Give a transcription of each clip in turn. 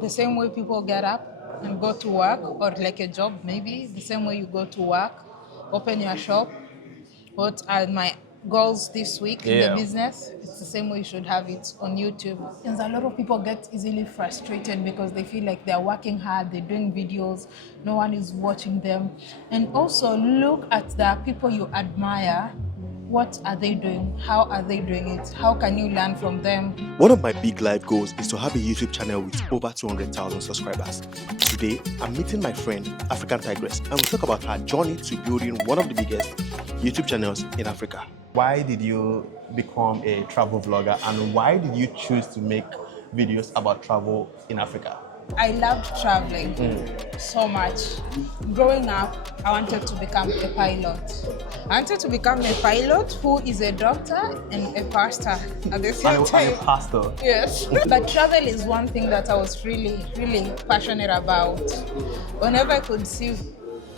The same way people get up and go to work, or like a job maybe, the same way you go to work, open your shop. What are my goals this week in the Yeah. business? It's the same way you should have it on YouTube. And a lot of people get easily frustrated because they feel like they're working hard, they're doing videos, no one is watching them. And also look at the people you admire. What are they doing? How are they doing it? How can you learn from them? One of my big life goals is to have a YouTube channel with over 200,000 subscribers. Today, I'm meeting my friend, African Tigress, and we'll talk about her journey to building one of the biggest YouTube channels in Africa. Why did you become a travel vlogger, and why did you choose to make videos about travel in Africa? I loved traveling so much. Growing up, I wanted to become a pilot. I wanted to become a pilot who is a doctor and a pastor at the same time. And a pastor. Yes. But travel is one thing that I was really, really passionate about. Whenever I could see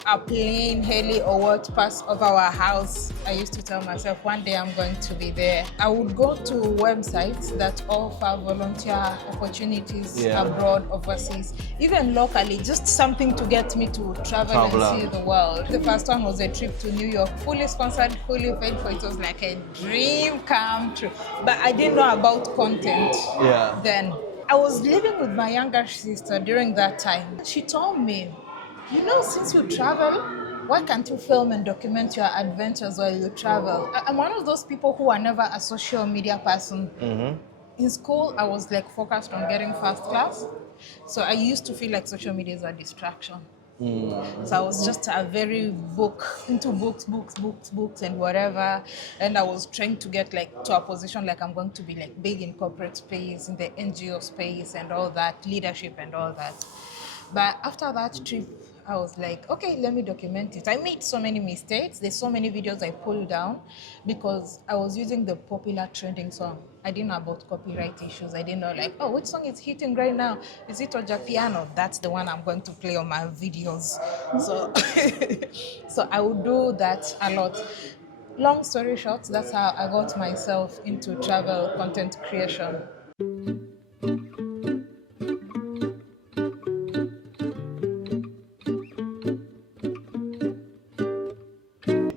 a plane, heli, or what pass over our house, I used to tell myself, one day I'm going to be there. I would go to websites that offer volunteer opportunities abroad, overseas, even locally, just something to get me to travel and see the world. The first one was a trip to New York, fully sponsored, fully paid for. It was like a dream come true. But I didn't know about content then. I was living with my younger sister during that time. She told me, you know, since you travel, why can't you film and document your adventures while you travel? I'm one of those people who are never a social media person. In school, I was like focused on getting first class. So I used to feel like social media is a distraction. So I was just a very into books and whatever. And I was trying to get like to a position like I'm going to be like big in corporate space, in the NGO space and all that, leadership and all that. But after that trip, I was like, okay, let me document it. I made so many mistakes. There's so many videos I pulled down because I was using the popular trending song. I didn't know about copyright issues. I didn't know like, oh, which song is hitting right now? Is it Oja Piano? That's the one I'm going to play on my videos. So, so I would do that a lot. Long story short, that's how I got myself into travel content creation.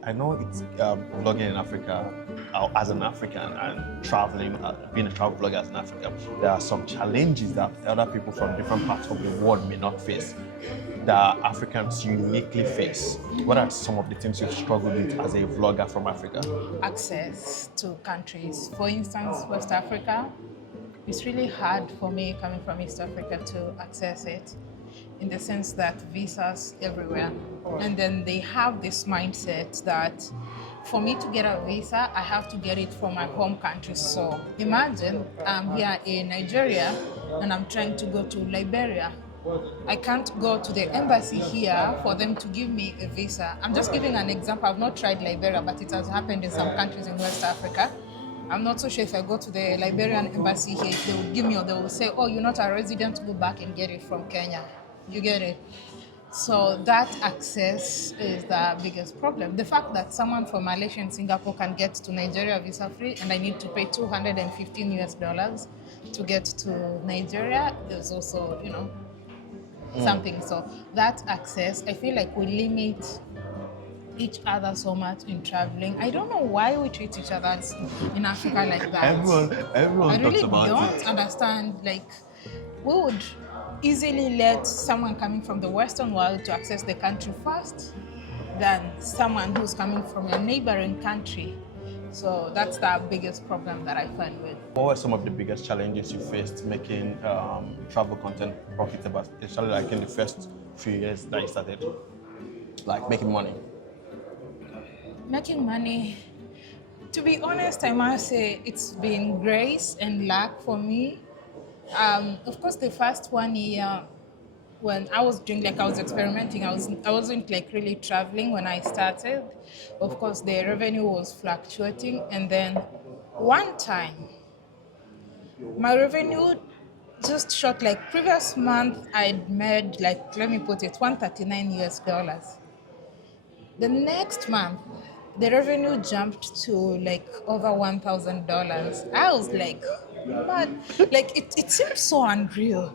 I know it's vlogging in Africa as an African and traveling, being a travel vlogger as an African. There are some challenges that other people from different parts of the world may not face, that Africans uniquely face. What are some of the things you've struggled with as a vlogger from Africa? Access to countries. For instance, West Africa. It's really hard for me coming from East Africa to access it, in the sense that visas everywhere. And then they have this mindset that for me to get a visa, I have to get it from my home country. So imagine I'm here in Nigeria and I'm trying to go to Liberia. I can't go to the embassy here for them to give me a visa. I'm just giving an example. I've not tried Liberia, but it has happened in some countries in West Africa. I'm not so sure if I go to the Liberian embassy here, if they will give me, or they will say, oh, you're not a resident, go back and get it from Kenya. You get it? So that access is the biggest problem. The fact that someone from Malaysia and Singapore can get to Nigeria visa free and I need to pay $215 to get to Nigeria is also, something. So that access, I feel like we limit each other so much in traveling. I don't know why we treat each other in Africa like that. Everyone I really talks about don't it. understand. Like, we would easily let someone coming from the Western world to access the country first than someone who's coming from a neighboring country. So that's the biggest problem that I find with. What were some of the biggest challenges you faced making travel content profitable, especially like in the first few years that you started, like making money? Making money, to be honest, I must say it's been grace and luck for me. Of course, the first 1 year when I was doing, like I was experimenting, I wasn't like really traveling when I started. Of course, the revenue was fluctuating, and then one time, my revenue just shot, like previous month I'd made like, let me put it, $139. The next month, the revenue jumped to like over $1,000. I was like, what? Like it seemed so unreal.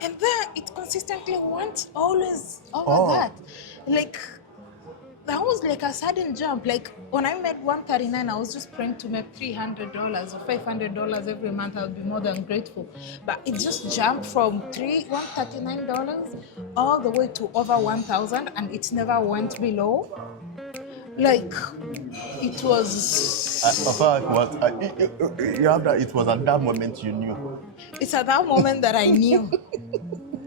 And then it consistently wants always over Oh. that. Like, that was like a sudden jump. Like when I made 139, I was just praying to make $300 or $500 every month. I would be more than grateful. But it just jumped from $139 all the way to over 1,000, and it never went below. Like it was. I felt like you have that. It was at that moment you knew. It's at that moment that I knew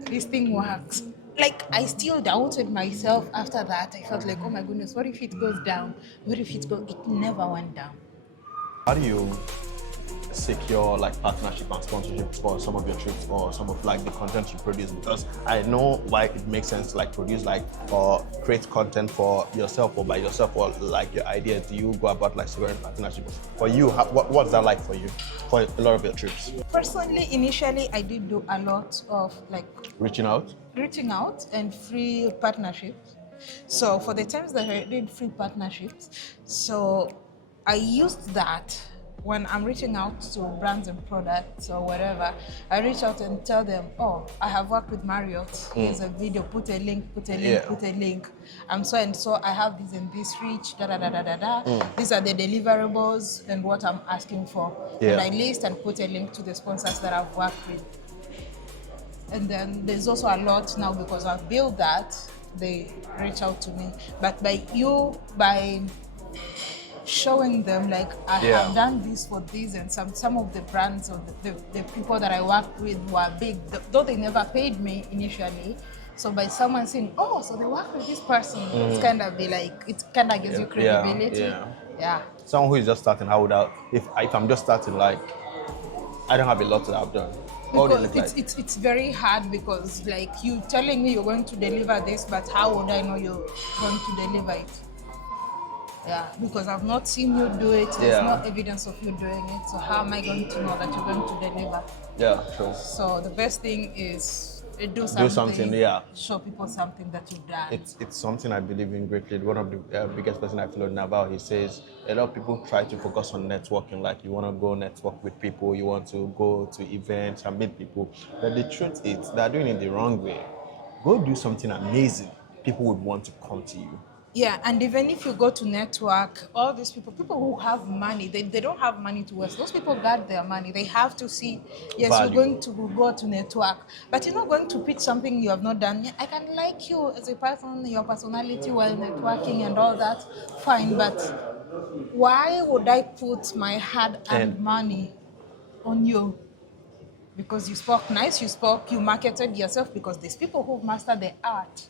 this thing works. Like I still doubted myself after that. I felt like, oh my goodness, what if it goes down? What if it goes? It never went down. How do you secure like partnership and sponsorship for some of your trips or some of like the content you produce? Because I know why it makes sense to like produce like or create content for yourself or by yourself or like your idea. Do you go about like securing partnership? For you, what's that like for you for a lot of your trips? Personally, initially, I did do a lot of like Reaching out? reaching out and free partnerships. So for the times that I did free partnerships, so I used that when I'm reaching out to brands and products or whatever. I reach out and tell them, oh, I have worked with Marriott. Here's a video, put a link, put a link, Yeah. put a link. I'm so and so, I have this and this reach, da da da da da da. These are the deliverables and what I'm asking for. Yeah. And I list and put a link to the sponsors that I've worked with. And then there's also a lot now because I've built that, they reach out to me. But by showing them like I Yeah. have done this for this, and some of the brands or the people that I work with were big, though they never paid me initially. So by someone saying, oh, so they work with this person, it's kind of be like, it kind of gives you credibility. Yeah. Someone who is just starting, how would I, if I'm just starting, like I don't have a lot that I've done. What would it Because look like? it's very hard because like you telling me you're going to deliver this, but how would I know you're going to deliver it? Yeah, because I've not seen you do it. There's Yeah. no evidence of you doing it. So how am I going to know that you're going to deliver? Yeah, true. So the best thing is do something, yeah. Show people something that you've done. It's something I believe in greatly. One of the biggest person I followed Naval, he says a lot of people try to focus on networking. Like you want to go network with people, you want to go to events and meet people. But the truth is they're doing it the wrong way. Go do something amazing. People would want to come to you. Yeah, and even if you go to network, all these people who have money, they don't have money to waste. Those people got their money. They have to see, yes, Value. you're going to go to network, but you're not going to pitch something you have not done. Yeah, I can like you as a person, your personality while networking and all that, fine, but why would I put my hard-earned And- money on you? Because you spoke nice, you marketed yourself, because there's people who've mastered the art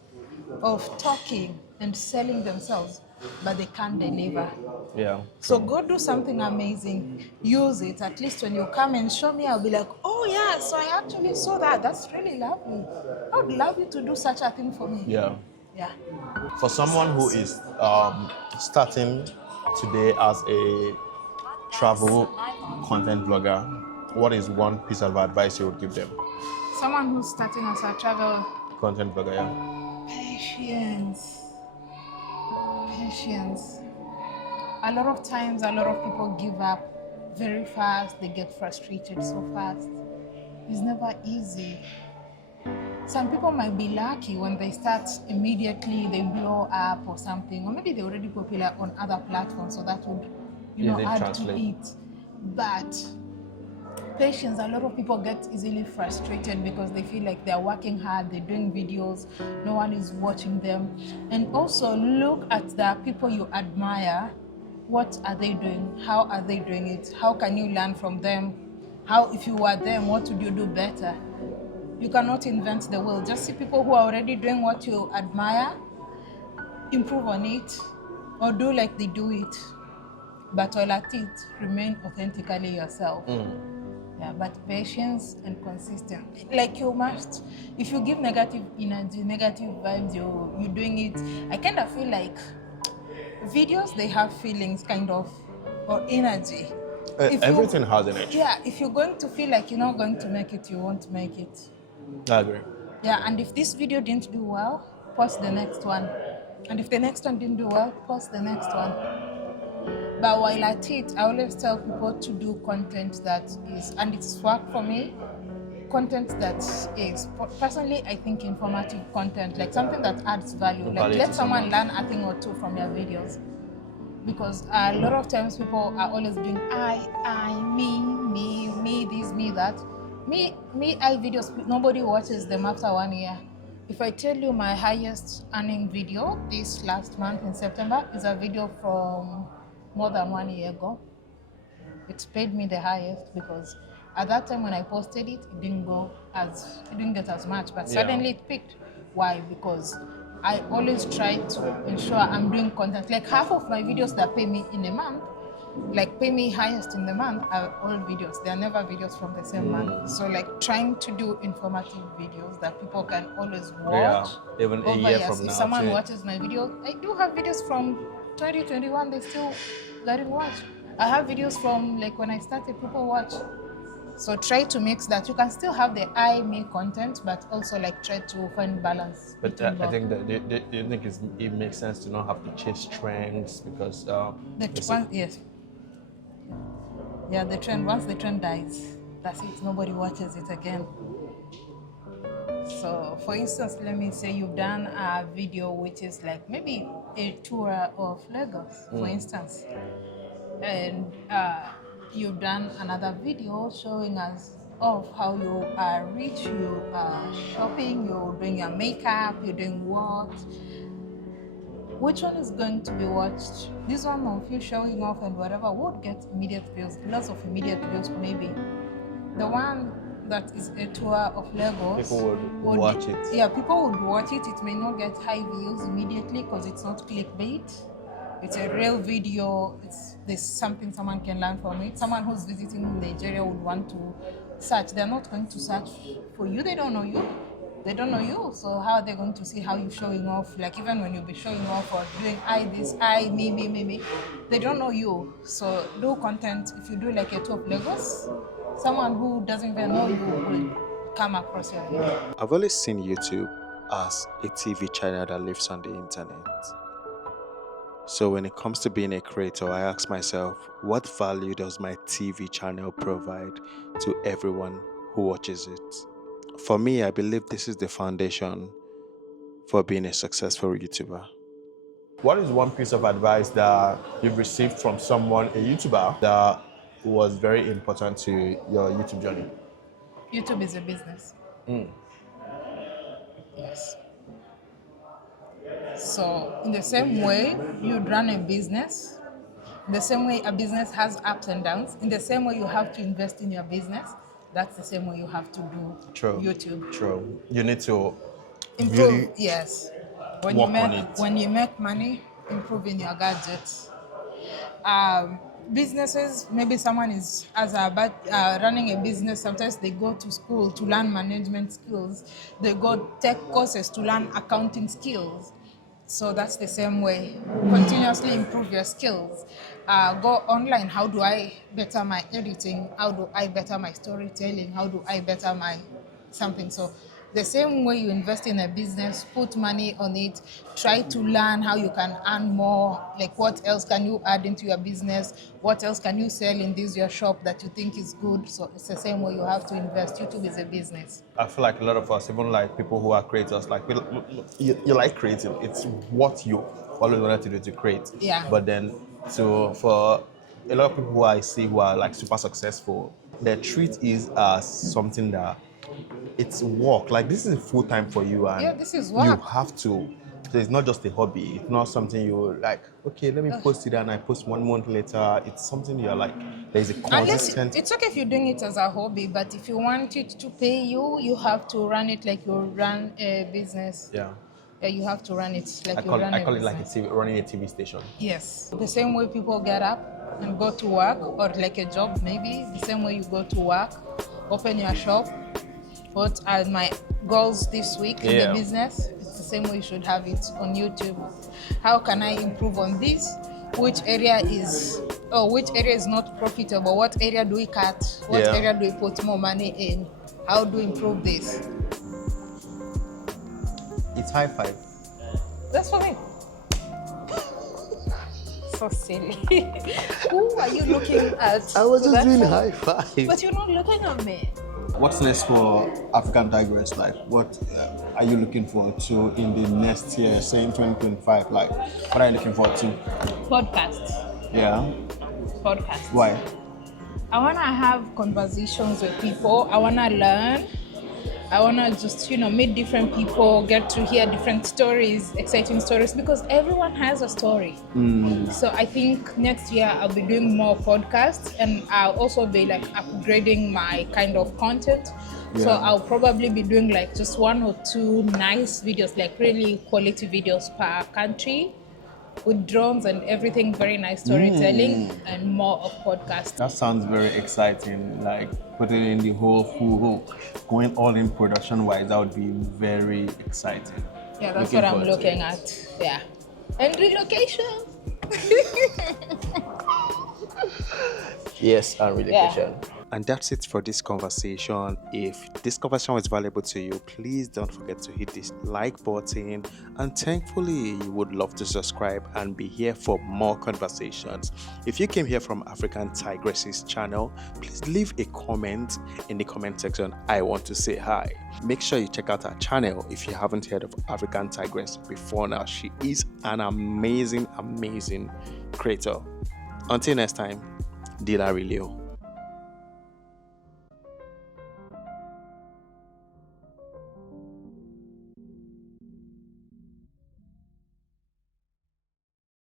of talking and selling themselves, but they can't deliver. Yeah. So go do something amazing. Use it. At least when you come and show me, I'll be like, oh yeah, so I actually saw that. That's really lovely. I would love you to do such a thing for me. Yeah. Yeah. For someone who is starting today as a travel content blogger, what is one piece of advice you would give them? Someone who's starting as a travel, Content blogger, yeah. patience. Patience. A lot of times, a lot of people give up very fast. They get frustrated so fast. It's never easy. Some people might be lucky when they start immediately, they blow up or something, or maybe they're already popular on other platforms, so that would, Easily add translate. to it. But patience, a lot of people get easily frustrated because they feel like they're working hard, they're doing videos, no one is watching them. And also look at the people you admire. What are they doing? How are they doing it? How can you learn from them? How, if you were them, what would you do better? You cannot invent the wheel. Just see people who are already doing what you admire, improve on it, or do like they do it. But while at it, remain authentically yourself. Yeah, but patience and consistent. Like you must, if you give negative energy, negative vibes, you're doing it. I kind of feel like videos, they have feelings kind of, or energy. If Everything has an edge. Yeah, if you're going to feel like you're not going to make it, you won't make it. I agree. Yeah, and if this video didn't do well, post the next one. And if the next one didn't do well, post the next one. But while at it, I always tell people to do content that is, and it's worked for me, content that is personally, I think, informative content, like something that adds value. Like Value let to someone someone. learn a thing or two from your videos. Because a lot of times people are always doing I, me, this, me, that. I videos, nobody watches them after 1 year. If I tell you my highest earning video this last month in September is a video from more than 1 year ago. It's paid me the highest because at that time when I posted it, it didn't get as much, but suddenly it picked. Why? Because I always try to ensure I'm doing content. Like half of my videos that pay me in a month, like pay me highest in the month, are all videos. They are never videos from the same month. So like trying to do informative videos that people can always watch. Even a over year years. from If now. someone watches my video, I do have videos from 2021, they still getting watched. I have videos from like when I started, people watch. So try to mix that. You can still have the I, me content, but also like try to find balance. But between I both. think that do you think it makes sense to not have to chase trends because Yes. Yeah, the trend, once the trend dies, that's it. Nobody watches it again. So for instance, let me say you've done a video which is like maybe a tour of Lagos, for instance. And you've done another video showing us of how you are rich, you are shopping, you're doing your makeup, you're doing what. Which one is going to be watched? This one of you showing off and whatever would get immediate views, lots of immediate views maybe. The one that is a tour of Lagos, people would watch it. Yeah, people would watch it. It may not get high views immediately because it's not clickbait. It's a real video. There's something someone can learn from it. Someone who's visiting Nigeria would want to search. They're not going to search for you. They don't know you. So how are they going to see how you're showing off? Like even when you'll be showing off or doing me. They don't know you. So do content. If you do like a tour of Lagos, someone who doesn't even know you will come across your video. I've always seen YouTube as a TV channel that lives on the internet. So when it comes to being a creator, I ask myself, what value does my TV channel provide to everyone who watches it? For me, I believe this is the foundation for being a successful YouTuber. What is one piece of advice that you've received from someone, a YouTuber, that was very important to your YouTube journey? YouTube is a business. Yes. So in the same way you'd run a business, in the same way a business has ups and downs, in the same way you have to invest in your business, that's the same way you have to do YouTube. True. You need to Improve, really yes. work on it. When you make money, improve in your gadgets. Businesses, maybe someone is running a business. Sometimes they go to school to learn management skills. They go take courses to learn accounting skills. So that's the same way. Continuously improve your skills. Go online. How do I better my editing? How do I better my storytelling? How do I better my something? So the same way you invest in a business, put money on it, try to learn how you can earn more, like what else can you add into your business, what else can you sell in your shop that you think is good. So it's the same way you have to invest. YouTube is a business. I feel like a lot of us, even like people who are creators, like you like creating. It's what you always wanted to do to create. Yeah. But then, so for a lot of people who I see who are like super successful, they treat is as something that it's work. Like this is full time for you, and Yeah, this is work. you have to. So it's not just a hobby. It's not something you like. Okay, let me post it, and I post 1 month later. It's something you're like. There's a consistent. It's okay if you're doing it as a hobby, but if you want it to pay you, you have to run it like you run a business. Yeah. Yeah, you have to run it like I call it like business. running a TV station. Yes. The same way people get up and go to work, or like a job maybe, the same way you go to work, open your shop. What are my goals this week in the business? It's the same way you should have it on YouTube. How can I improve on this? Which area is not profitable? What area do we cut? What area do we put more money in? How do we improve this? It's high five. That's for me. So silly. Who are you looking at? I was just doing That's high five. But you're not looking at me. What's next for African Tigress? Like, what are you looking forward to in the next year, say in 2025? Like, what are you looking forward to? Podcasts. Yeah. Podcasts. Why? I want to have conversations with people. I want to learn. I want to just, meet different people, get to hear different stories, exciting stories, because everyone has a story. So I think next year I'll be doing more podcasts, and I'll also be like upgrading my kind of content. So Yeah. I'll probably be doing like just 1 or 2 nice videos, like really quality videos per country, with drones and everything, very nice storytelling, and more of podcasts. That sounds very exciting. Like putting in the whole hook, going all in production wise, that would be very exciting. Yeah, that's Looking what I'm forward to looking it. at. Yeah. And relocation. Yes, and relocation. And that's it for this conversation. If this conversation was valuable to you, please don't forget to hit this like button. And thankfully, you would love to subscribe and be here for more conversations. If you came here from African Tigress's channel, please leave a comment in the comment section. I want to say hi. Make sure you check out our channel if you haven't heard of African Tigress before now. She is an amazing, amazing creator. Until next time, Dila Rilio.